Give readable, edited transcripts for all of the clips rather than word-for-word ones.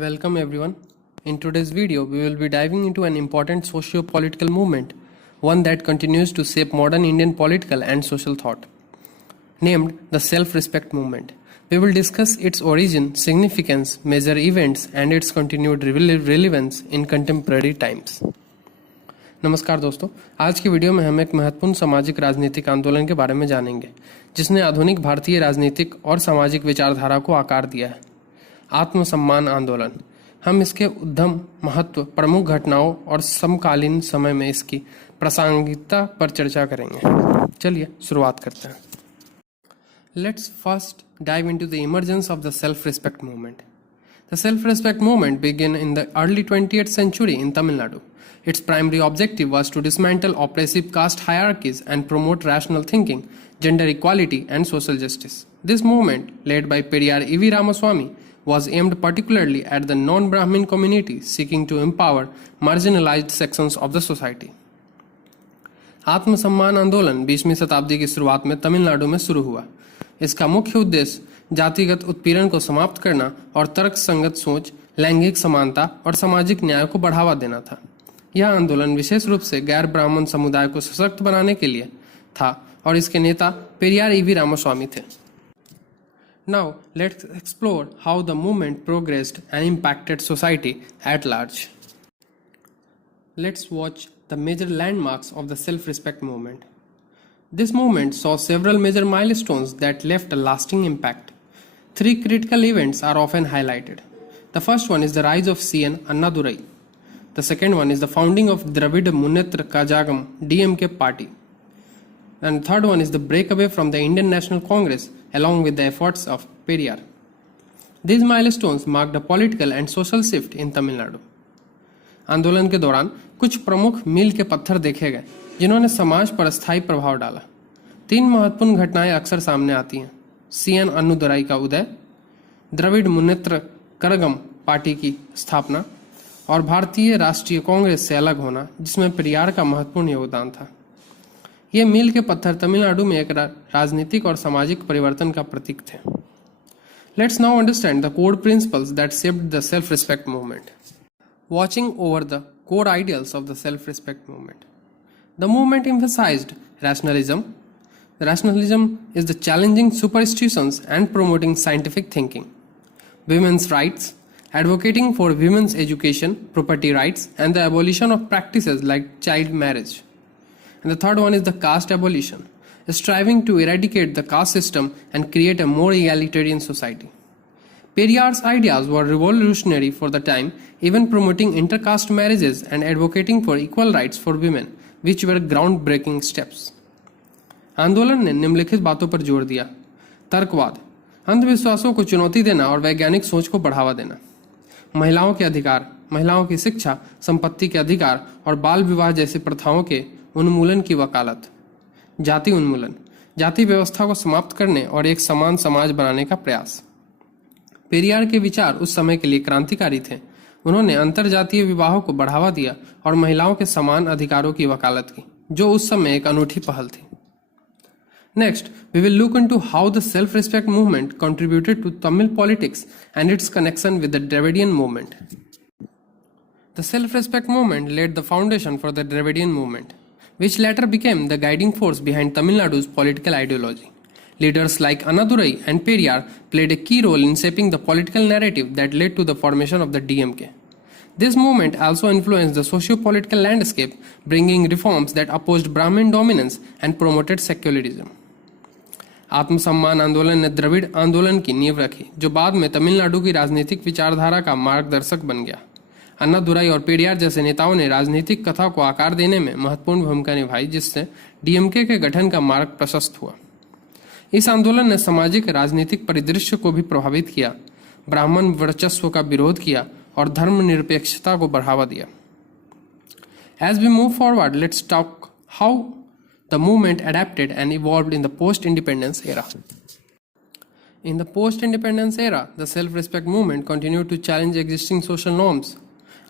Welcome everyone. In today's video, we will be diving into an important socio-political movement, one that continues to shape modern Indian political and social thought, named the Self-Respect Movement. We will discuss its origin, significance, major events, and its continued relevance in contemporary times. नमस्कार दोस्तों, आज की video में हम एक महत्वपूर्ण सामाजिक राजनीतिक आंदोलन के बारे में जानेंगे, जिसने आधुनिक भारतीय राजनीतिक और सामाजिक विचारधारा को आकार दिया है। आत्मसम्मान आंदोलन। हम इसके उद्यम, महत्व, प्रमुख घटनाओं और समकालीन समय में इसकी प्रासंगिकता पर चर्चा करेंगे। चलिए शुरुआत करते हैं। Let's first dive into the emergence of the self-respect movement. The self-respect movement began in the early 20th century in Tamil Nadu. Its primary objective was to dismantle oppressive caste hierarchies and promote rational thinking, gender equality, and social justice. This movement, led by Periyar E.V. Ramaswamy, was aimed particularly at the non-Brahmin community seeking to empower marginalized sections of the society. आत्मसम्मान आंदोलन 20वीं शताब्दी की शुरुआत में तमिलनाडु में शुरू हुआ। इसका मुख्य उद्देश्य जातिगत उत्पीड़न को समाप्त करना और तर्कसंगत सोच, लैंगिक समानता और सामाजिक न्याय को बढ़ावा देना था। यह आंदोलन विशेष रूप से गैर ब्राह्मण समुदाय को सशक्त बनाने के लिए था और इसके नेता पेरियार ईवी रामास्वामी थे। Now let's explore how the movement progressed and impacted society at large. Let's watch the major landmarks of the self-respect movement. This movement saw several major milestones that left a lasting impact. Three critical events are often highlighted. The first one is the rise of C.N. Annadurai. The second one is the founding of Dravida Munnetra Kazhagam DMK party. And the third one is the breakaway from the Indian National Congress along with the efforts of Periyar. These milestones marked a political and social shift in Tamil Nadu. आंदोलन के दौरान कुछ प्रमुख मील के पत्थर देखे गए जिन्होंने समाज पर स्थायी प्रभाव डाला। तीन महत्वपूर्ण घटनाएं अक्सर सामने आती हैं: C.N. अन्नादुराई का उदय, द्रविड़ मुन्नेत्र कड़गम पार्टी की स्थापना और भारतीय राष्ट्रीय कांग्रेस से अलग होना, जिसमें पेरियार का महत्वपूर्ण योगदान था। ये मील के पत्थर तमिलनाडु में एक राजनीतिक और सामाजिक परिवर्तन का प्रतीक थे। Let's now understand the core principles that shaped the self-respect movement. Watching over the core ideals of the self-respect movement. The movement emphasized rationalism. Rationalism is the challenging superstitions and promoting scientific thinking. Women's rights, advocating for women's education, property rights, and the abolition of practices like child marriage. And the third one is the caste abolition, striving to eradicate the caste system and create a more egalitarian society. Periyar's ideas were revolutionary for the time, even promoting intercaste marriages and advocating for equal rights for women, which were groundbreaking steps. आंदोलन ने निम्नलिखित बातों पर जोर दिया: तर्कवाद, अंधविश्वासों को चुनौती देना और वैज्ञानिक सोच को बढ़ावा देना; महिलाओं के अधिकार, महिलाओं की शिक्षा, संपत्ति के अधिकार और बाल विवाह जैसी प्रथाओं के उन्मूलन की वकालत; जाति उन्मूलन, जाति व्यवस्था को समाप्त करने और एक समान समाज बनाने का प्रयास। पेरियार के विचार उस समय के लिए क्रांतिकारी थे। उन्होंने अंतरजातीय विवाहों को बढ़ावा दिया और महिलाओं के समान अधिकारों की वकालत की, जो उस समय एक अनूठी पहल थी। Next, we will look into how the self-respect movement contributed to Tamil politics and its connection with the Dravidian movement. The self-respect movement laid the foundation for the Dravidian movement, which later became the guiding force behind Tamil Nadu's political ideology. Leaders like Annadurai and Periyar played a key role in shaping the political narrative that led to the formation of the DMK. This movement also influenced the socio-political landscape, bringing reforms that opposed Brahmin dominance and promoted secularism. आत्मसम्मान आंदोलन ने द्रविड़ आंदोलन की नींव रखी, जो बाद में तमिलनाडु की राजनीतिक विचारधारा का मार्गदर्शक बन गया। अन्नादुराई और पेरियार जैसे नेताओं ने राजनीतिक कथा को आकार देने में महत्वपूर्ण भूमिका निभाई, जिससे डीएमके के गठन का मार्ग प्रशस्त हुआ। इस आंदोलन ने सामाजिक राजनीतिक परिदृश्य को भी प्रभावित किया, ब्राह्मण वर्चस्व का विरोध किया और धर्मनिरपेक्षता को बढ़ावा दिया। As we move forward, let's talk how the movement adapted and evolved in the post-independence era. In the post-independence era, the self-respect movement continued to challenge existing social norms.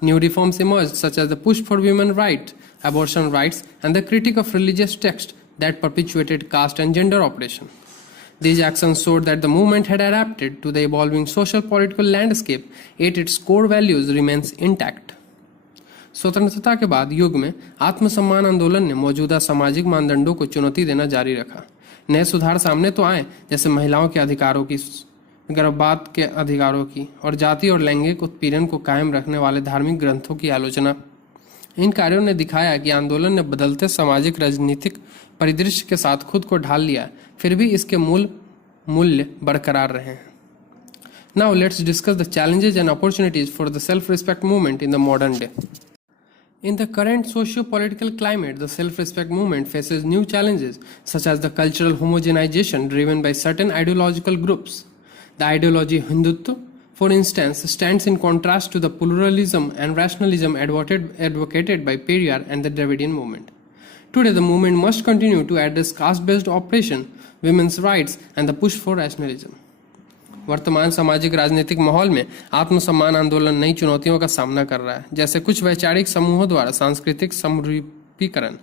New reforms emerged, such as the push for women's rights, abortion rights, and the critique of religious texts that perpetuated caste and gender oppression. These actions showed that the movement had adapted to the evolving social political landscape, yet its core values remains intact. स्वतंत्रता के बाद युग में आत्मसम्मान आंदोलन ने मौजूदा सामाजिक मानदंडों को चुनौती देना जारी रखा। नए सुधार सामने तो आए, जैसे महिलाओं के अधिकारों की, गर्भपात के अधिकारों की और जाति और लैंगिक उत्पीड़न को कायम रखने वाले धार्मिक ग्रंथों की आलोचना। इन कार्यों ने दिखाया कि आंदोलन ने बदलते सामाजिक राजनीतिक परिदृश्य के साथ खुद को ढाल लिया, फिर भी इसके मूल्य बरकरार रहे हैं। Now let's discuss the challenges and opportunities for the self-respect movement in the modern day. In the current socio-political climate, the self-respect movement faces new challenges such as the cultural homogenization driven by certain ideological groups. The ideology Hindutva, for instance, stands in contrast to the pluralism and rationalism advocated by Periyar and the Dravidian movement. Today, the movement must continue to address caste-based oppression, women's rights, and the push for rationalism. वर्तमान सामाजिक राजनीतिक माहौल में आत्मसम्मान आंदोलन नई चुनौतियों का सामना कर रहा है, जैसे कुछ वैचारिक समूहों द्वारा सांस्कृतिक समरूपीकरण।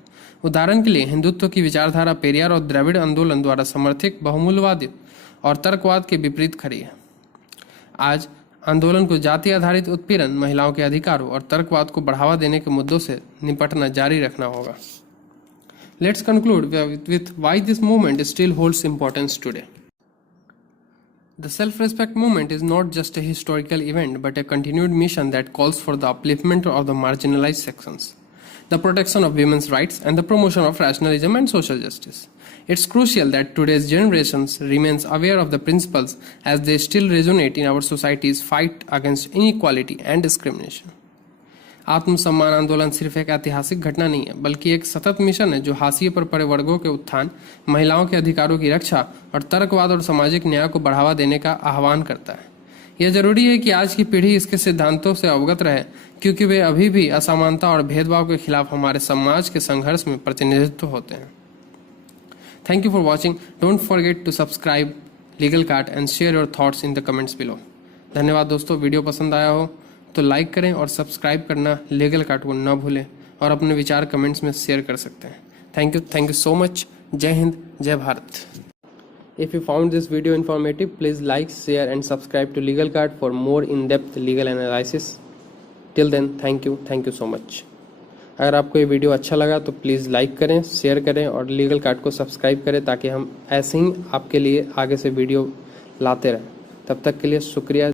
उदाहरण के लिए हिंदुत्व की विचारधारा पेरियार और द्रविड़ आंदोलन द्वारा समर्थित बहुमूल्यवादी और तर्कवाद के विपरीत खड़ी है। आज आंदोलन को जाति आधारित उत्पीड़न, महिलाओं के अधिकारों और तर्कवाद को बढ़ावा देने के मुद्दों से निपटना जारी रखना होगा। Let's conclude with why this movement still holds importance today. The self-respect movement is not just a historical event but a continued mission that calls for the upliftment of the marginalized sections, the protection of women's rights, and the promotion of rationalism and social justice. It's crucial that today's generations remains aware of the principles as they still resonate in our society's fight against inequality and discrimination. आत्मसम्मान आंदोलन सिर्फ एक ऐतिहासिक घटना नहीं है, बल्कि एक सतत मिशन है जो हाशिए पर पड़े वर्गों के उत्थान, महिलाओं के अधिकारों की रक्षा और तर्कवाद और सामाजिक न्याय को बढ़ावा देने का आह्वान करता है। यह जरूरी है कि आज की पीढ़ी इसके सिद्धांतों से अवगत रहे, क्योंकि वे अभी भी असमानता और भेदभाव के खिलाफ हमारे समाज के संघर्ष में प्रतिनिधित्व होते हैं। Thank you for watching. Don't forget to subscribe legal cart and share your thoughts in the comments below. धन्यवाद दोस्तों। वीडियो पसंद आया हो तो लाइक करें और सब्सक्राइब करना लीगल कार्ट को न भूलें, और अपने विचार कमेंट्स में शेयर कर सकते हैं। Thank you so much. जय हिंद, जय Bharat. If you found this video informative, please like, share and subscribe to Legal Card for more in-depth legal analysis. Till then, thank you so much. अगर आपको ये video अच्छा लगा तो प्लीज़ लाइक करें, share करें और लीगल कार्ड को सब्सक्राइब करें, ताकि हम ऐसे ही आपके लिए आगे से वीडियो लाते रहें। तब तक के लिए शुक्रिया।